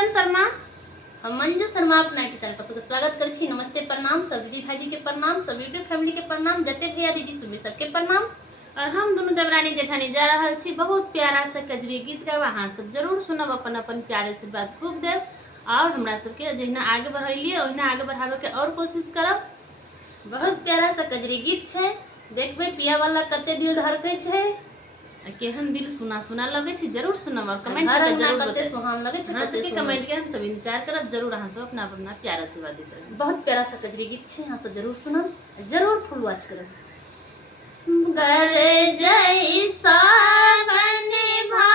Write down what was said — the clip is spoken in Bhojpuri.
किरण शर्मा। हम मंजू शर्मा अपना चैनल पर सबके स्वागत करै छी। नमस्ते प्रणाम सब दीदी भाईजी के प्रणाम, सब यूट्यूब फैमिली के प्रणाम, जते भैया दीदी सुनबे सबके प्रणाम। और हम दोनों देवरानी जेठानी जा रहा छी बहुत प्यारा से कजरी गीत गावा। अहाँ सब जरूर सुनब, अपन अपन प्यारे से बात खूब देव और हमरा सबके जहिना आगे बढ़ेलिए ओहिना आगे बढ़ावे के और कोशिश करब। बहुत प्यारा सा कजरी गीत छै, देखबे पिया वाला कते दिल धड़कै छै, केहन दिल सुना सुना लगे छै, जरूर सुनब और कमेंट हर करके अंगना जरूर कते बताइब। सुहान लगे छै, हाँ कते सबके कमेंट के हम सब इंतजार करब, जरूर अहाँ सब अपना अपना प्यारा से बात देते। बहुत प्यारा सा कजरी गीत छै, अहाँ सब जरूर सुनब, जरूर फुल वॉच करब। गर जैसा बन भा